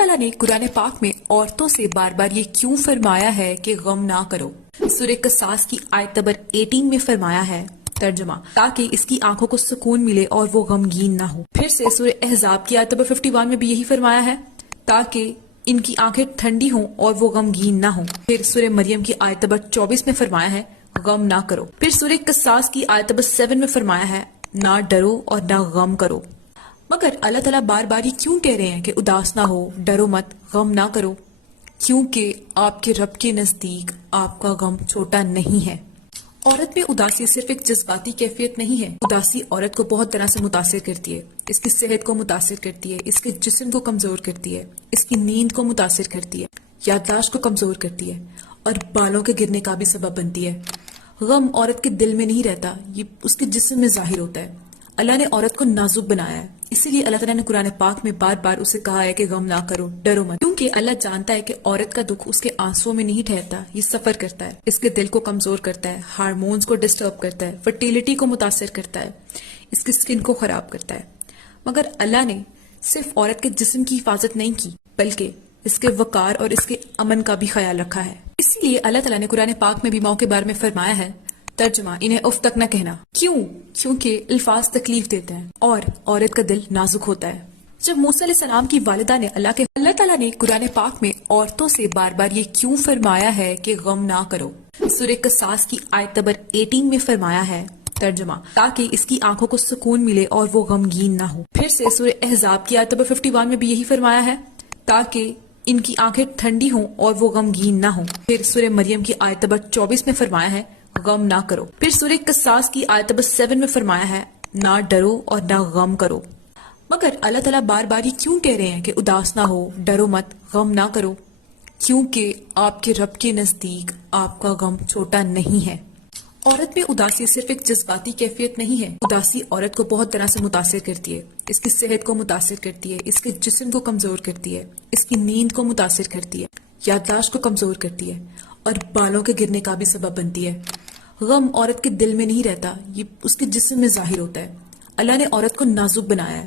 تعالیٰ نے قرآن پاک میں عورتوں سے بار بار یہ کیوں فرمایا ہے کہ غم نہ کرو؟ سورہ قصاص کی آیت نمبر 18 میں فرمایا ہے ترجمہ تاکہ اس کی آنکھوں کو سکون ملے اور وہ غمگین نہ ہو۔ پھر سے سورہ احزاب کی آیت نمبر 51 میں بھی یہی فرمایا ہے تاکہ ان کی آنکھیں ٹھنڈی ہوں اور وہ غمگین نہ ہوں۔ پھر سورہ مریم کی آیت نمبر 24 میں فرمایا ہے غم نہ کرو۔ پھر سورہ قصاص کی آیت نمبر 7 میں فرمایا ہے نہ ڈرو اور نہ غم کرو۔ مگر اللہ تعالیٰ بار بار یہ کیوں کہہ رہے ہیں کہ اداس نہ ہو، ڈرو مت، غم نہ کرو؟ کیونکہ آپ کے رب کے نزدیک آپ کا غم چھوٹا نہیں ہے۔ عورت میں اداسی صرف ایک جذباتی کیفیت نہیں ہے۔ اداسی عورت کو بہت طرح سے متاثر کرتی ہے، اس کی صحت کو متاثر کرتی ہے، اس کے جسم کو کمزور کرتی ہے، اس کی نیند کو متاثر کرتی ہے، یادداشت کو کمزور کرتی ہے اور بالوں کے گرنے کا بھی سبب بنتی ہے۔ غم عورت کے دل میں نہیں رہتا، یہ اس کے جسم میں ظاہر ہوتا ہے۔ اللہ نے عورت کو نازک بنایا ہے، اسی لیے اللہ تعالیٰ نے قرآن پاک میں بار بار اسے کہا ہے کہ غم نہ کرو، ڈرو مت، کیونکہ اللہ جانتا ہے کہ عورت کا دکھ اس کے آنسوؤں میں نہیں ٹھہرتا، یہ سفر کرتا ہے، اس کے دل کو کمزور کرتا ہے، ہارمونز کو ڈسٹرب کرتا ہے، فرٹیلیٹی کو متاثر کرتا ہے، اس کی سکن کو خراب کرتا ہے۔ مگر اللہ نے صرف عورت کے جسم کی حفاظت نہیں کی بلکہ اس کے وقار اور اس کے امن کا بھی خیال رکھا ہے۔ اسی لیے اللہ تعالیٰ نے قرآن پاک میں بھی ماؤں کے بارے میں فرمایا ہے ترجمہ انہیں اف تک نہ کہنا۔ کیوں؟ کیونکہ الفاظ تکلیف دیتے ہیں اور عورت کا دل نازک ہوتا ہے۔ جب موسیٰ علیہ السلام کی والدہ نے اللہ تعالیٰ نے قرآن پاک میں عورتوں سے بار بار یہ کیوں فرمایا ہے کہ غم نہ کرو؟ سورہ قصاص کی آیت نمبر 18 میں فرمایا ہے ترجمہ تاکہ اس کی آنکھوں کو سکون ملے اور وہ غمگین نہ ہو۔ پھر سے سورہ احزاب کی آیت نمبر 51 میں بھی یہی فرمایا ہے تاکہ ان کی آنکھیں ٹھنڈی ہوں اور وہ غمگین نہ ہوں۔ پھر سورہ مریم کی آیت نمبر 24 میں فرمایا ہے غم نہ کرو۔ پھر سورہ قصاص کی آیت نمبر 7 میں فرمایا ہے نہ ڈرو اور نہ غم کرو۔ مگر اللہ تعالیٰ بار بار یہ کیوں کہہ رہے ہیں کہ اداس نہ ہو، ڈرو مت، غم نہ کرو؟ کیونکہ آپ کے رب کے نزدیک آپ کا غم چھوٹا نہیں ہے۔ عورت میں اداسی صرف ایک جذباتی کیفیت نہیں ہے۔ اداسی عورت کو بہت طرح سے متاثر کرتی ہے، اس کی صحت کو متاثر کرتی ہے، اس کے جسم کو کمزور کرتی ہے، اس کی نیند کو متاثر کرتی ہے، یادداشت کو کمزور کرتی ہے اور بالوں کے گرنے کا بھی سبب بنتی ہے۔ غم عورت کے دل میں نہیں رہتا، یہ اس کے جسم میں ظاہر ہوتا ہے۔ اللہ نے عورت کو نازک بنایا ہے،